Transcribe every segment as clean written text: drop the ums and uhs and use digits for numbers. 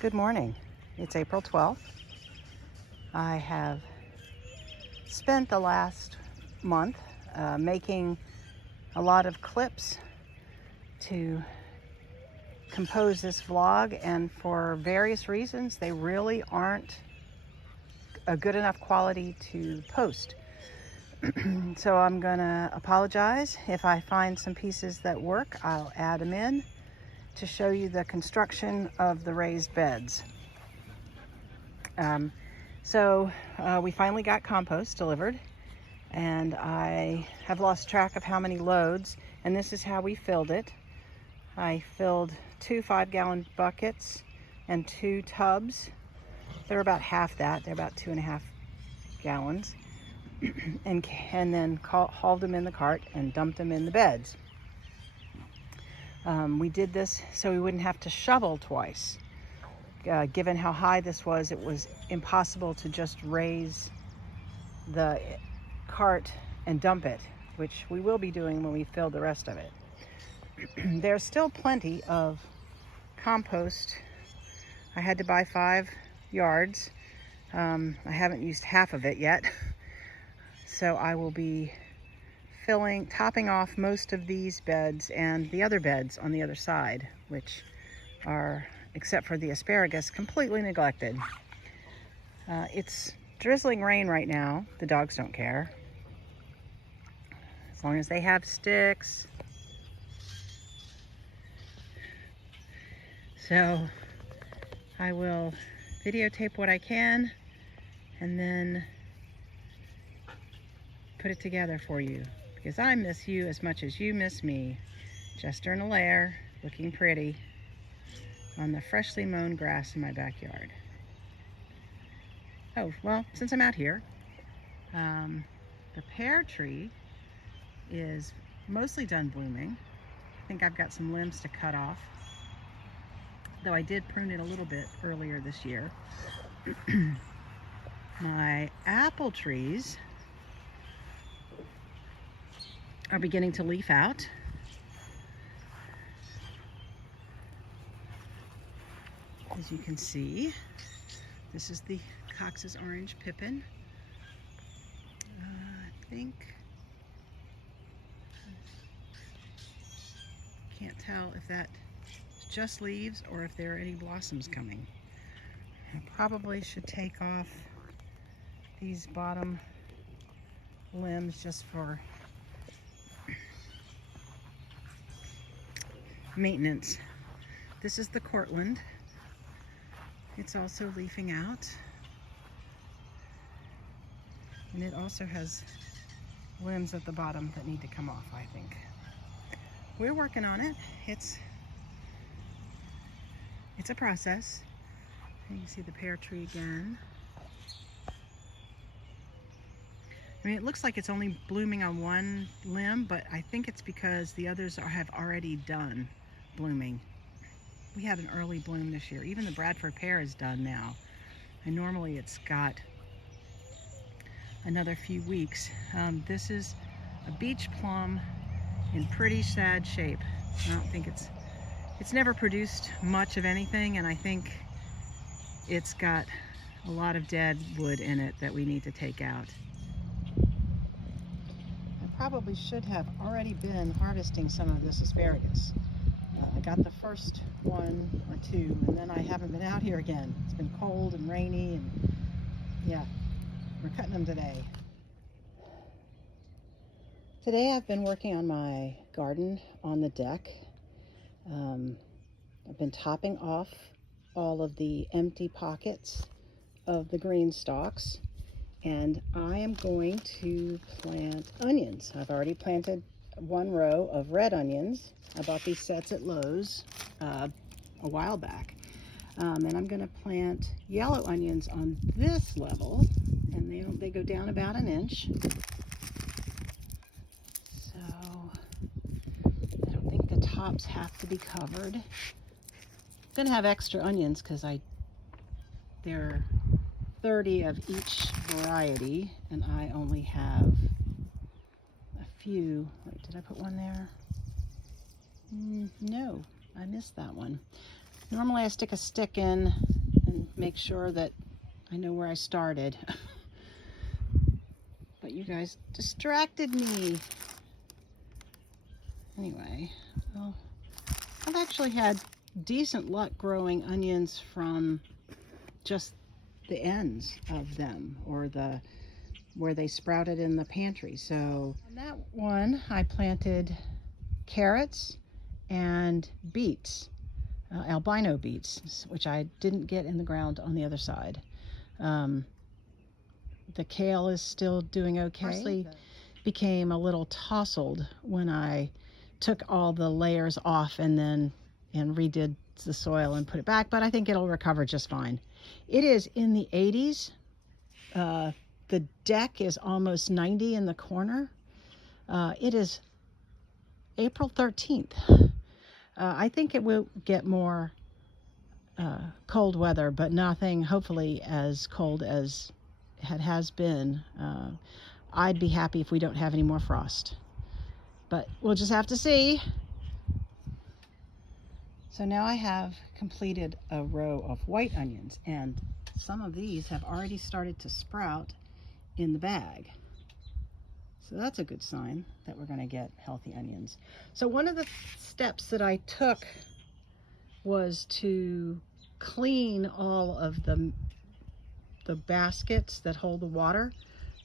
Good morning. It's April 12th. I have spent the last month making a lot of clips to compose this vlog, and for various reasons they really aren't a good enough quality to post. So I'm gonna apologize. If I find some pieces that work, I'll add them in to show you the construction of the raised beds. We finally got compost delivered, and I have lost track of how many loads, and this is how we filled it. I filled 2 5-gallon buckets and 2 tubs. They're about half that. They're about 2.5 gallons. and then hauled them in the cart and dumped them in the beds. We did this so we wouldn't have to shovel twice. Given how high this was, it was impossible to just raise the cart and dump it, which we will be doing when we fill the rest of it. There's still plenty of compost. I had to buy 5 yards. I haven't used half of it yet. So I will be topping off most of these beds and the other beds on the other side, which are, except for the asparagus, completely neglected. It's drizzling rain right now. The dogs don't care. As long as they have sticks. So I will videotape what I can and then put it together for you, because I miss you as much as you miss me. Jester in a lair, looking pretty on the freshly mown grass in my backyard. Oh, well, since I'm out here, the pear tree is mostly done blooming. I think I've got some limbs to cut off, though I did prune it a little bit earlier this year. My apple trees are beginning to leaf out. As you can see, this is the Cox's orange pippin. I think, can't tell if that's just leaves or if there are any blossoms coming. I probably should take off these bottom limbs just for maintenance. This is the Cortland. It's also leafing out, and it also has limbs at the bottom that need to come off, I think. We're working on it. It's a process. You can see the pear tree again. I mean, it looks like it's only blooming on one limb, but I think it's because the others have already done blooming. We had an early bloom this year. Even the Bradford pear is done now, and normally it's got another few weeks. This is a beach plum in pretty sad shape. I don't think it's never produced much of anything, and I think it's got a lot of dead wood in it that we need to take out. I probably should have already been harvesting some of this asparagus. I got the first 1 or 2, and then I haven't been out here again. It's been cold and rainy, and yeah, we're cutting them today. Today I've been working on my garden on the deck. I've been topping off all of the empty pockets of the green stalks, and I am going to plant onions. I've already planted 1 row of red onions. I bought these sets at Lowe's a while back. And I'm going to plant yellow onions on this level, and they go down about 1 inch. So I don't think the tops have to be covered. I'm going to have extra onions because there are 30 of each variety, and I only have a few. Wait, did I put one there? No, I missed that one. Normally I stick a stick in and make sure that I know where I started. But you guys distracted me. Anyway, well, I've actually had decent luck growing onions from just the ends of them, or where they sprouted in the pantry. So on that one I planted carrots and beets, albino beets, which I didn't get in the ground on the other side. The kale is still doing okay. Parsley became a little tousled when I took all the layers off and redid the soil and put it back, but I think it'll recover just fine. It is in the 80s. The deck is almost 90 in the corner. It is April 13th. I think it will get more cold weather, but nothing hopefully as cold as it has been. I'd be happy if we don't have any more frost, but we'll just have to see. So now I have completed a row of white onions, and some of these have already started to sprout in the bag. So that's a good sign that we're going to get healthy onions. So one of the steps that I took was to clean all of the baskets that hold the water,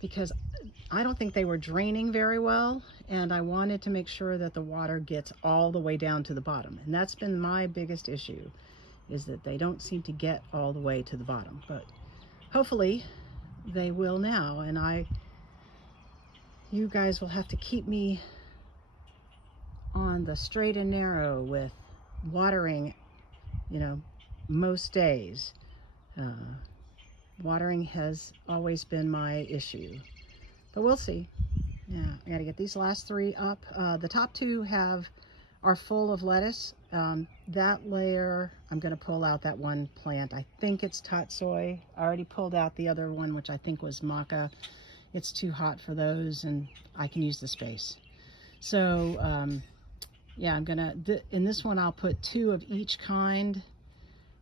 because I don't think they were draining very well, and I wanted to make sure that the water gets all the way down to the bottom. And that's been my biggest issue, is that they don't seem to get all the way to the bottom, but hopefully they will now. And you guys will have to keep me on the straight and narrow with watering, most days. Watering has always been my issue, but we'll see. Yeah, I gotta get these last 3 up. The top 2 are full of lettuce. That layer, I'm gonna pull out that one plant. I think it's tatsoi. I already pulled out the other one, which I think was maca. It's too hot for those, and I can use the space. So yeah, I'm gonna, in this one I'll put 2 of each kind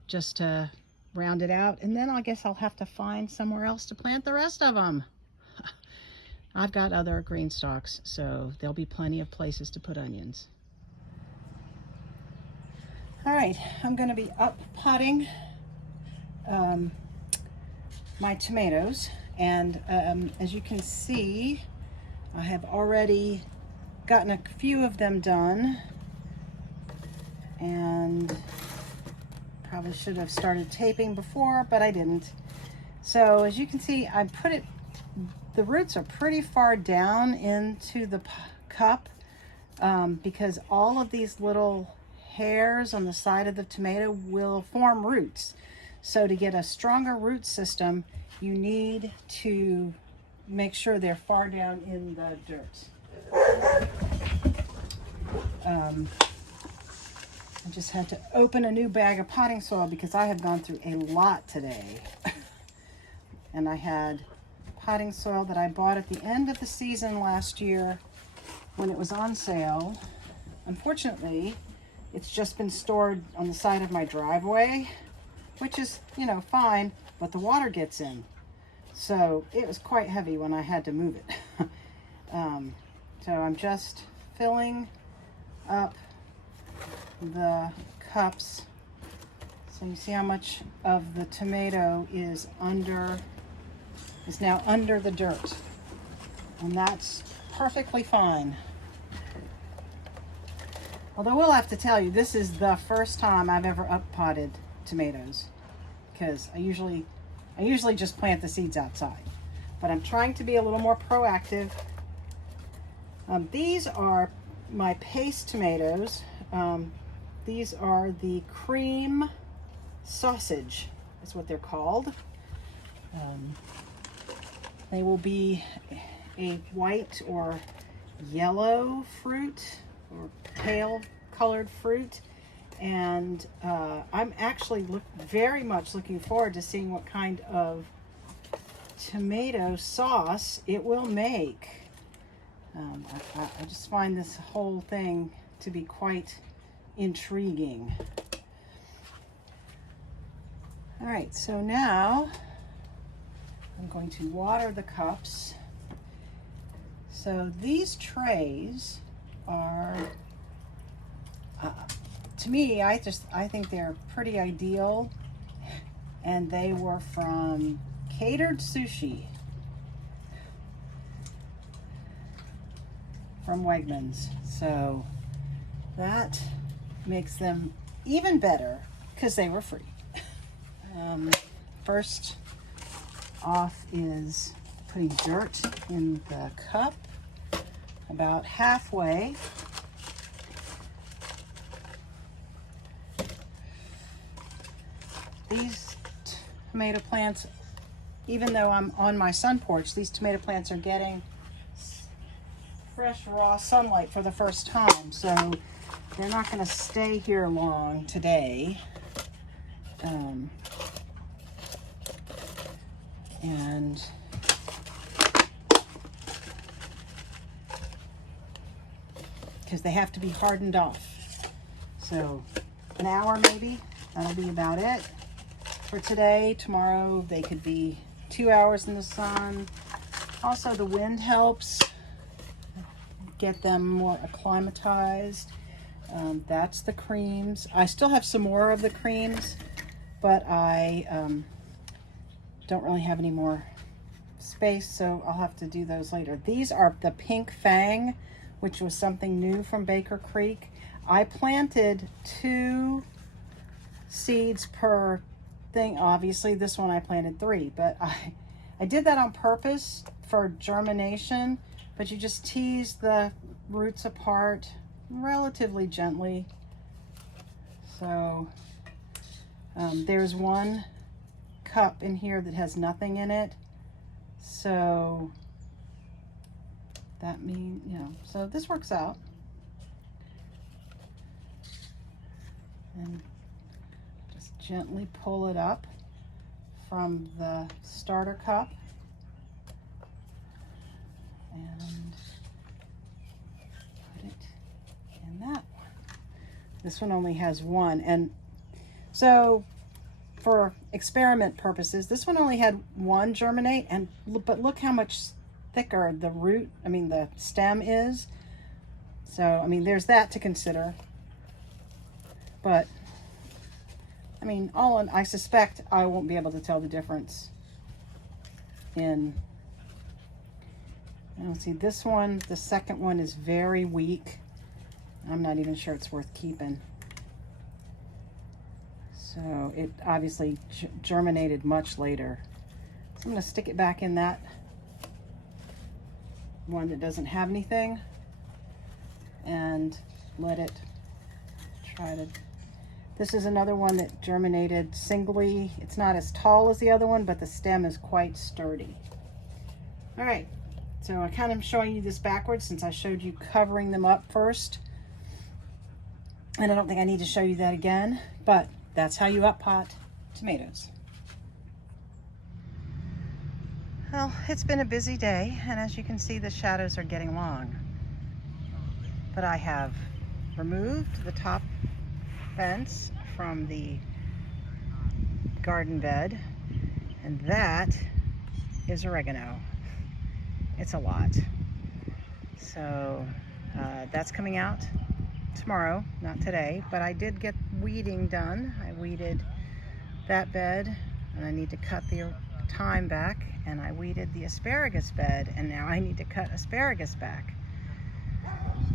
just to round it out, and then I guess I'll have to find somewhere else to plant the rest of them. I've got other green stalks, so there'll be plenty of places to put onions. All right, I'm going to be up potting my tomatoes, and as you can see, I have already gotten a few of them done, and probably should have started taping before, but I didn't. So as you can see, the roots are pretty far down into the cup, because all of these little hairs on the side of the tomato will form roots. So to get a stronger root system, you need to make sure they're far down in the dirt. I just had to open a new bag of potting soil because I have gone through a lot today. And I had potting soil that I bought at the end of the season last year when it was on sale. Unfortunately, it's just been stored on the side of my driveway, which is, fine, but the water gets in. So it was quite heavy when I had to move it. So I'm just filling up the cups, so you see how much of the tomato is now under the dirt, and that's perfectly fine. Although I will have to tell you, this is the first time I've ever up potted tomatoes, because I usually just plant the seeds outside, but I'm trying to be a little more proactive. These are my paste tomatoes. These are the cream sausage, is what they're called. They will be a white or yellow fruit, or pale colored fruit, and I'm actually very much looking forward to seeing what kind of tomato sauce it will make. I just find this whole thing to be quite intriguing. All right, so now I'm going to water the cups. So these trays are, to me, I think they're pretty ideal, and they were from Catered Sushi from Wegmans. So that makes them even better because they were free. First off is putting dirt in the cup about halfway. These tomato plants, even though I'm on my sun porch, these tomato plants are getting fresh raw sunlight for the first time, so they're not going to stay here long today. And because they have to be hardened off. So an hour maybe, that'll be about it for today. Tomorrow they could be 2 hours in the sun. Also the wind helps get them more acclimatized. That's the creams. I still have some more of the creams, but I don't really have any more space, so I'll have to do those later. These are the Pink Fang, which was something new from Baker Creek. I planted 2 seeds per thing. Obviously this one I planted 3, but I did that on purpose for germination, but you just tease the roots apart relatively gently. So there's one cup in here that has nothing in it, so that means, you know, so this works out. And just gently pull it up from the starter cup and put it in that one. This one only has 1, and so for experiment purposes, this one only had 1 germinate, and but look how much thicker the root, the stem is. So, there's that to consider. But, I suspect I won't be able to tell the difference in, see, this one, the second one is very weak. I'm not even sure it's worth keeping. So it obviously germinated much later. So I'm going to stick it back in that one that doesn't have anything and let it try to. This is another one that germinated singly. It's not as tall as the other one, but the stem is quite sturdy. All right, so I kind of showing you this backwards since I showed you covering them up first. And I don't think I need to show you that again, but that's how you up-pot tomatoes. Well, it's been a busy day, and as you can see, the shadows are getting long. But I have removed the top fence from the garden bed, and that is oregano. It's a lot. So that's coming out tomorrow, not today, but I did get weeding done. I weeded that bed, and I need to cut the thyme back, and I weeded the asparagus bed, and now I need to cut asparagus back.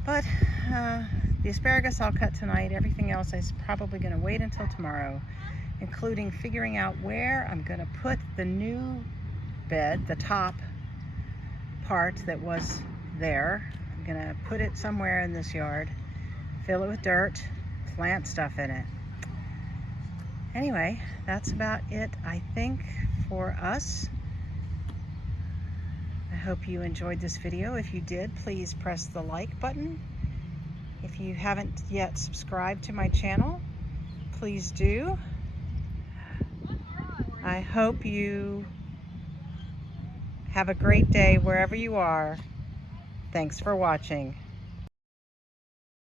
But the asparagus I'll cut tonight. Everything else is probably going to wait until tomorrow, including figuring out where I'm going to put the new bed, the top part that was there. I'm going to put it somewhere in this yard, fill it with dirt, plant stuff in it. Anyway, that's about it, I think, for us. I hope you enjoyed this video. If you did, please press the like button. If you haven't yet subscribed to my channel, please do. I hope you have a great day wherever you are. Thanks for watching.